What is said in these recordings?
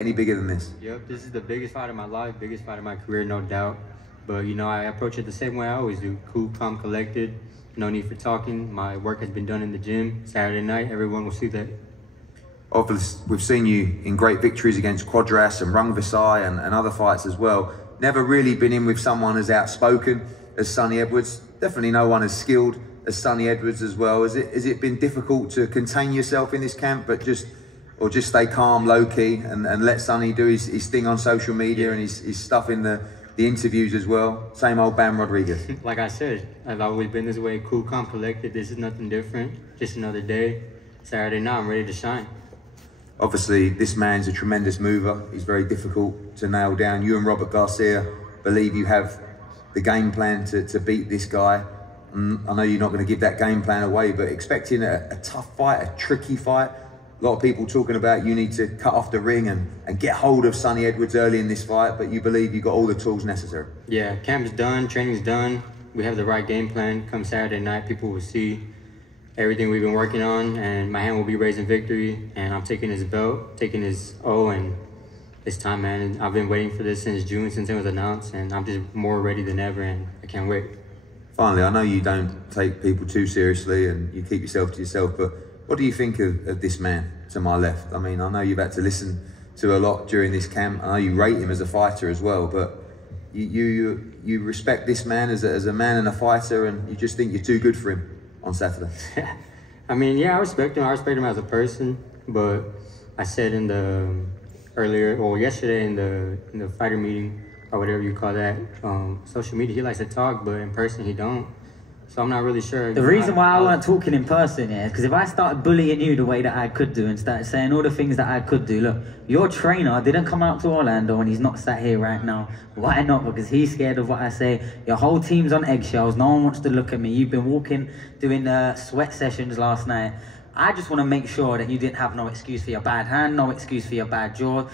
any bigger than this? Yep, this is the biggest fight of my life, biggest fight of my career, no doubt. But, you know, I approach it the same way I always do. Cool, calm, collected. No need for talking. My work has been done in the gym. Saturday night, everyone will see that. Obviously, we've seen you in great victories against Quadras and Rungvisai and other fights as well. Never really been in with someone as outspoken as Sunny Edwards. Definitely no one as skilled as Sunny Edwards as well. Has it been difficult to contain yourself in this camp, but just stay calm, low key, and let Sunny do his thing on social media and his stuff in the interviews as well? Same old Bam Rodriguez. Like I said, I've always been this way, cool, calm, collected. This is nothing different. Just another day. Saturday night, I'm ready to shine. Obviously, this man's a tremendous mover. He's very difficult to nail down. You and Robert Garcia believe you have the game plan to beat this guy. I know you're not going to give that game plan away, but expecting a tough fight, a tricky fight. A lot of people talking about you need to cut off the ring and get hold of Sunny Edwards early in this fight, but you believe you've got all the tools necessary. Yeah, camp's done, training's done. We have the right game plan. Come Saturday night, people will see everything we've been working on, and my hand will be raised in victory, and I'm taking his belt, taking his O, and it's time, man. And I've been waiting for this since June, since it was announced, and I'm just more ready than ever, and I can't wait. Finally, I know you don't take people too seriously and you keep yourself to yourself, but what do you think of this man to my left? I mean, I know you've had to listen to a lot during this camp. I know you rate him as a fighter as well, but you respect this man as a man and a fighter, and you just think you're too good for him on Saturday. I mean, yeah, I respect him. I respect him as a person, but I said in the yesterday in the fighter meeting, or whatever you call that, social media, he likes to talk, but in person he don't. So I'm not really sure. The reason why I weren't talking in person, is because if I started bullying you the way that I could do and started saying all the things that I could do, look, your trainer didn't come out to Orlando and he's not sat here right now. Why not? Because he's scared of what I say. Your whole team's on eggshells. No one wants to look at me. You've been walking, doing sweat sessions last night. I just want to make sure that you didn't have no excuse for your bad hand, no excuse for your bad jaw.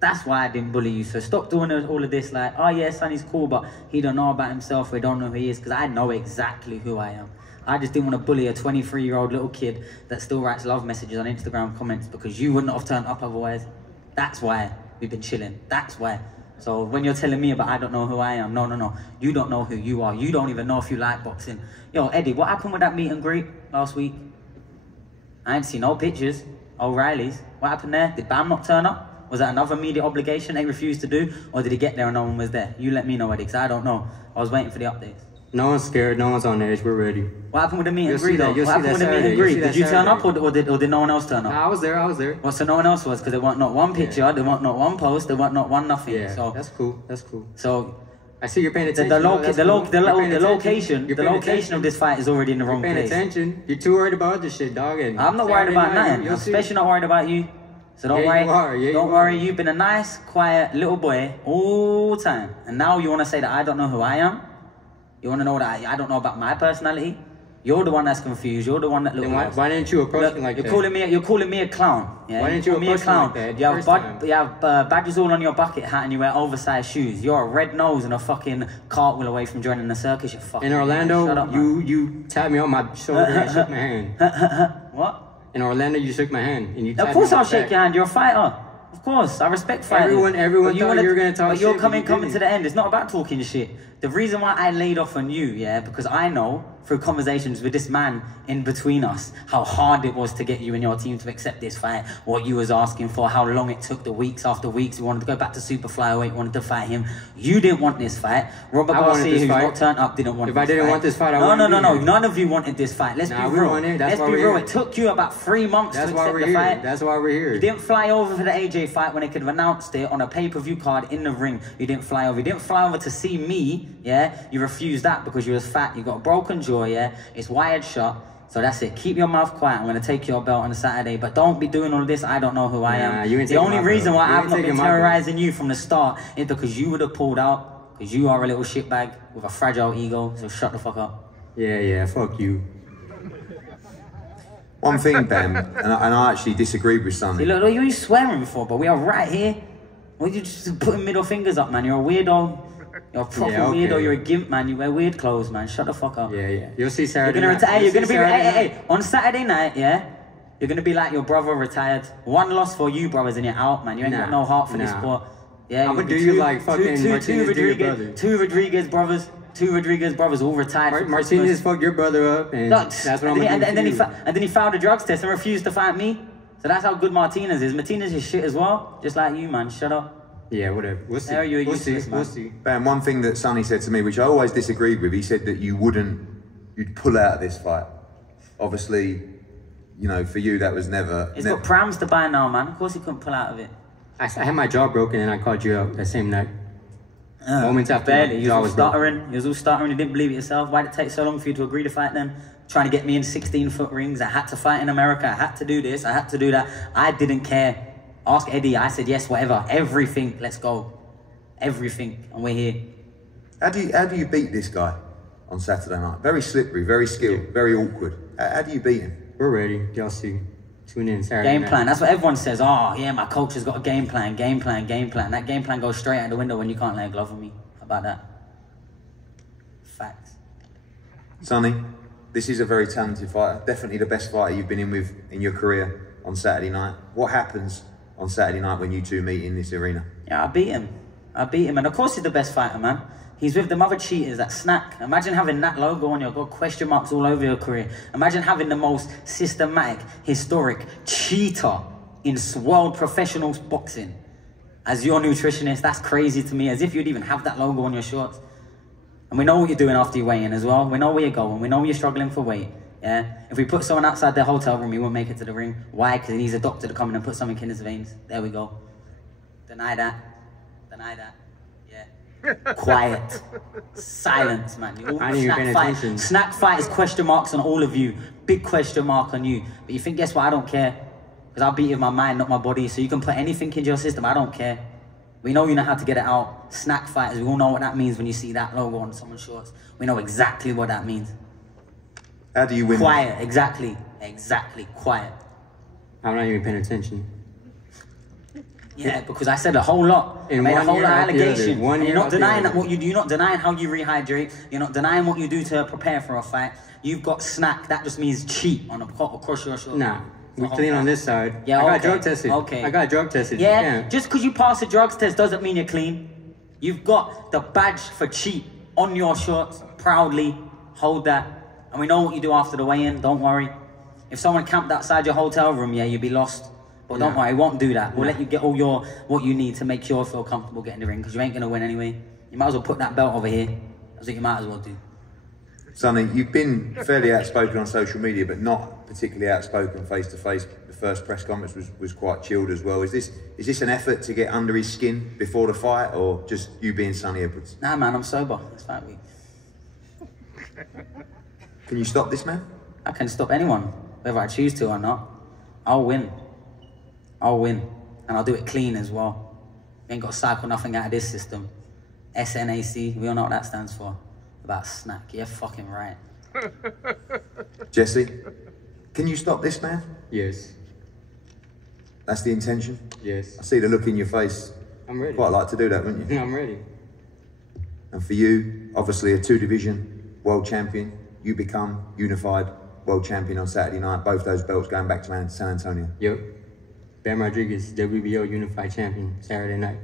That's why I didn't bully you. So stop doing all of this like, oh yeah, Sunny's cool, but he don't know about himself, we don't know who he is, because I know exactly who I am. I just didn't want to bully a 23-year-old little kid that still writes love messages on Instagram comments because you wouldn't have turned up otherwise. That's why we've been chilling. That's why. So when you're telling me about I don't know who I am, no. You don't know who you are. You don't even know if you like boxing. Yo, Eddie, what happened with that meet and greet last week? I ain't seen no pictures. O'Reilly's. What happened there? Did Bam not turn up? Was that another media obligation they refused to do? Or did he get there and no one was there? You let me know, Eddie, because I don't know. I was waiting for the updates. No one's scared. No one's on edge. We're ready. What happened with the meet and greet, though? What happened with the meet and greet? Did you turn up or did no one else turn up? Nah, I was there. Well, so no one else was, because there weren't not one picture, there weren't not one post, there weren't not one nothing. Yeah, so that's cool. That's cool. So I see you're paying attention. The location of this fight is already in the wrong place. You're paying attention. You're too worried about this shit, dog. And I'm not worried about nothing. I'm especially not worried about you. So don't worry. Don't worry. You've been a nice, quiet little boy all time, and now you want to say that I don't know who I am? You want to know that I don't know about my personality? You're the one that's confused. You're the one that looks. Why didn't you approach me like that? You're calling me a clown. Yeah? Why didn't you approach me like that? You have badges all on your bucket hat and you wear oversized shoes. You're a red nose and a fucking cartwheel away from joining the circus. You fucking. In Orlando, up, you tapped me on my shoulder and shook my hand. What? In Orlando, you shook my hand and you. Of course, I'll shake your hand. You're a fighter. Of course, I respect fighters. Everyone thought you were gonna talk shit. But you're coming to the end. It's not about talking shit. The reason why I laid off on you, because I know through conversations with this man in between us how hard it was to get you and your team to accept this fight, what you was asking for, how long it took, the weeks after weeks. You wanted to go back to super flyweight, wanted to fight him. You didn't want this fight. Robert Garcia, who's not turned up, didn't want this fight. If I didn't want this fight, I wouldn't. No. None of you wanted this fight. Let's be real. Let's be real. It took you about 3 months to accept the fight. That's why we're here. You didn't fly over for the AJ fight when they could have announced it on a pay-per-view card in the ring. You didn't fly over. You didn't fly over to see me, You refused that because you was fat. You got a broken jaw, It's wired shut. So that's it. Keep your mouth quiet. I'm going to take your belt on a Saturday. But don't be doing all this. I don't know who I am. The only reason why I've not been terrorizing you from the start is because you would have pulled out. Because you are a little shitbag with a fragile ego. So shut the fuck up. Yeah, fuck you. One thing, Bam, and I actually disagreed with Sunny. See, look, you ain't swearing before, but we are right here. Why you just putting middle fingers up, man? You're a weirdo. You're a proper weirdo. You're a gimp, man. You wear weird clothes, man. Shut the fuck up. Yeah. You'll see Saturday night. You're gonna be. Hey. On Saturday night, You're gonna be like your brother retired. One loss for you, brothers, and you're out, man. You ain't got no heart for this sport. Yeah, I'm gonna do you like fucking Martinez do your brother. Two Rodriguez brothers all retired. Martinez fucked your brother up, and that's what I'm gonna do. And then he failed a drugs test and refused to fight me. So that's how good Martinez is. Martinez is shit as well, just like you, man. Shut up. Yeah, whatever. We'll see. We'll see. Ben, one thing that Sonny said to me, which I always disagreed with, he said that you'd pull out of this fight. Obviously, you know, for you that was never. He's got prams to buy now, man. Of course he couldn't pull out of it. I had my jaw broken and I called you out that same night. Moments after. Barely. You was all stuttering. You was all stuttering. You didn't believe it yourself. Why did it take so long for you to agree to fight then? Trying to get me in 16-foot rings. I had to fight in America. I had to do this. I had to do that. I didn't care. Ask Eddie. I said yes, whatever. Everything. Let's go. Everything. And we're here. How do you beat this guy on Saturday night? Very slippery, very skilled, very awkward. How do you beat him? We're ready. Y'all see. Tune in Saturday Game night. plan. That's what everyone says. Oh, yeah, my coach has got a game plan. That game plan goes straight out the window when you can't lay a glove on me. How about that? Facts. Sonny, this is a very talented fighter. Definitely the best fighter you've been in with in your career on Saturday night. What happens on Saturday night when you two meet in this arena? Yeah, I beat him. And of course he's the best fighter, man. He's with them other cheaters that snack. Imagine having that logo on your got question marks all over your career. Imagine having the most systematic, historic cheater in world professional boxing as your nutritionist. That's crazy to me, as if you'd even have that logo on your shorts. And we know what you're doing after you weigh in as well. We know where you're going. We know you're struggling for weight. Yeah. If we put someone outside their hotel room, he won't make it to the ring. Why? Because he needs a doctor to come in and put something in his veins. There we go. Deny that. Yeah. Quiet. Silence, man. You all I didn't even pay attention. Snack fight is question marks on all of you. Big question mark on you. But you think, guess what? I don't care. Because I'll beat you with my mind, not my body. So you can put anything into your system. I don't care. We know you know how to get it out. Snack fighters, we all know what that means when you see that logo on someone's shorts. We know exactly what that means. How do you win? Quiet, exactly, quiet. I'm not even paying attention. Yeah, because I said a whole lot. I made a whole lot of allegations. You're not denying that what you do. You're not denying how you rehydrate. You're not denying what you do to prepare for a fight. You've got snack. That just means cheat on across your shoulder. Nah. We clean on this side. Yeah, I got drug tested. Okay. I got drug tested. Yeah, just because you pass a drugs test doesn't mean you're clean. You've got the badge for cheat on your shorts. Proudly hold that. And we know what you do after the weigh-in. Don't worry. If someone camped outside your hotel room, yeah, you'd be lost. But don't worry, we won't do that. We'll let you get all what you need to make sure you feel comfortable getting the ring, because you ain't gonna win anyway. You might as well put that belt over here. That's what you might as well do. Sonny, you've been fairly outspoken on social media, but not particularly outspoken face to face. The first press conference was quite chilled as well. Is this an effort to get under his skin before the fight, or just you being Sonny Edwards? Nah, man, I'm sober. It's fight week. Can you stop this man? I can stop anyone, whether I choose to or not. I'll win. And I'll do it clean as well. We ain't got to cycle nothing out of this system. SNAC, we all know what that stands for. About snack, yeah, fucking right. Jesse, can you stop this man? Yes. That's the intention? Yes. I see the look in your face. I'm ready. Quite like to do that, wouldn't you? I'm ready. And for you, obviously a 2-division world champion, you become unified world champion on Saturday night. Both those belts going back to San Antonio. Yep. Bam Rodriguez, WBO unified champion, Saturday night.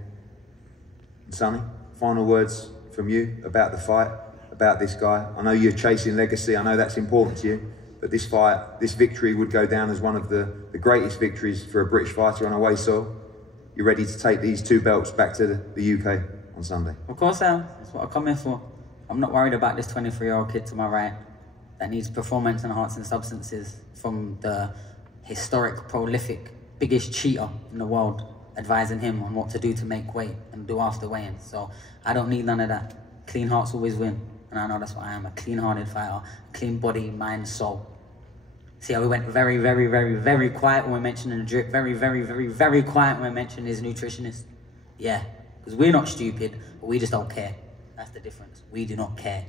Sonny, final words from you about the fight, about this guy. I know you're chasing legacy. I know that's important to you. But this fight, this victory would go down as one of the greatest victories for a British fighter on away soil. You're ready to take these 2 belts back to the UK on Sunday? Of course I am. That's what I come here for. I'm not worried about this 23-year-old kid to my right that needs performance-enhancing substances from the historic, prolific, biggest cheater in the world, advising him on what to do to make weight and do after weigh-in. So I don't need none of that. Clean hearts always win. And I know that's what I am, a clean-hearted fighter, clean body, mind, soul. See how we went very, very, very, very quiet when we mentioned the drip, very, very, very, very quiet when we mentioned his nutritionist. Yeah, because we're not stupid, but we just don't care. That's the difference. We do not care.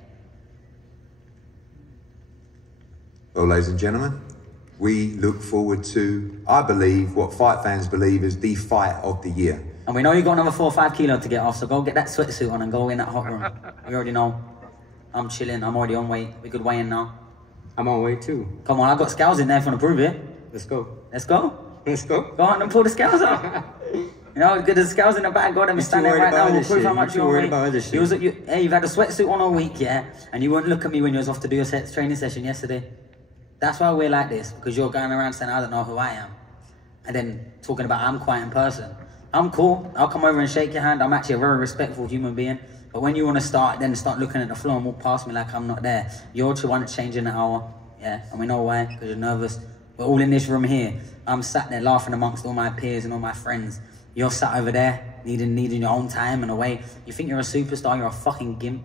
Well, ladies and gentlemen, we look forward to, I believe, what fight fans believe is the fight of the year. And we know you got another 4 or 5 kilos to get off, so go get that sweatsuit on and go in that hot room. We already know. I'm chilling, I'm already on weight. We could weigh in now. I'm on weight too. Come on, I got scales in there if you want to prove it. Let's go. Let's go. Let's go. Go on and pull the scales out. You know, get the scales in the bag, got them standing right now. We'll prove how much you're weight. Hey, you've had a sweatsuit on all week, yeah? And you wouldn't look at me when you was off to do your training session yesterday. That's why we're like this, because you're going around saying, I don't know who I am. And then talking about I'm quiet in person. I'm cool. I'll come over and shake your hand. I'm actually a very respectful human being. But when you want to start looking at the floor and walk past me like I'm not there, you're the one that's changing the hour, yeah? And we know why, because you're nervous. We're all in this room here. I'm sat there laughing amongst all my peers and all my friends. You're sat over there, needing your own time and away. You think you're a superstar, you're a fucking gimp.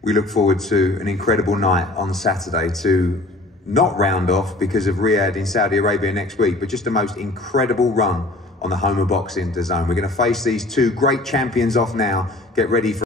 We look forward to an incredible night on Saturday to not round off because of Riyadh in Saudi Arabia next week, but just the most incredible run on the home of boxing, DAZN. We're going to face these two great champions off now. Get ready for